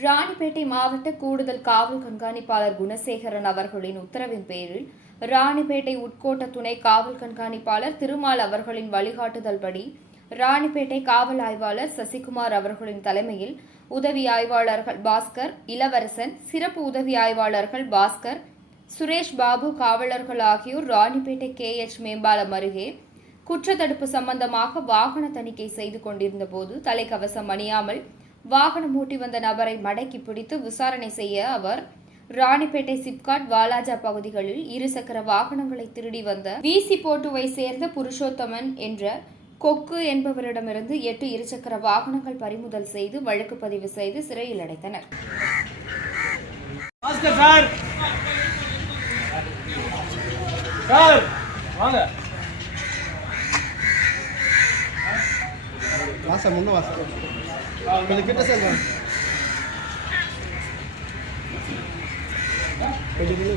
ராணிப்பேட்டை மாவட்ட கூடுதல் காவல் கண்காணிப்பாளர் குணசேகரன் அவர்களின் உத்தரவின் பேரில் ராணிப்பேட்டை உட்கோட்ட துணை காவல் கண்காணிப்பாளர் திருமால் அவர்களின் வழிகாட்டுதல்படி ராணிப்பேட்டை காவல் ஆய்வாளர் சசிகுமார் அவர்களின் தலைமையில் உதவி ஆய்வாளர்கள் பாஸ்கர் இளவரசன் சிறப்பு உதவி ஆய்வாளர்கள் பாஸ்கர் சுரேஷ் பாபு காவலர்கள் ஆகியோர் ராணிப்பேட்டை கேஎச் மேம்பாலம் அருகே குற்றத்தடுப்பு சம்பந்தமாக வாகன தணிக்கை செய்து கொண்டிருந்த போது தலைக்கவசம் அணியாமல் வாகனம் ஓட்டி வந்த நபரை மடக்கி பிடித்து விசாரணை செய்ய அவர் ராணிப்பேட்டை சிப்காட் வாலாஜா பகுதிகளில் இருசக்கர வாகனங்களை திருடி வந்த விசி போட்டுவை சேர்ந்த புருஷோத்தமன் என்ற கொக்கு என்பவரிடமிருந்து எட்டு இருசக்கர வாகனங்கள் பறிமுதல் செய்து வழக்கு பதிவு செய்து சிறையில் அடைத்தனர். சார்! சார்! வாங்க. வாசம் முன்ன வாசம் கொஞ்சம் கிட்ட சார் கொஞ்சம் முன்ன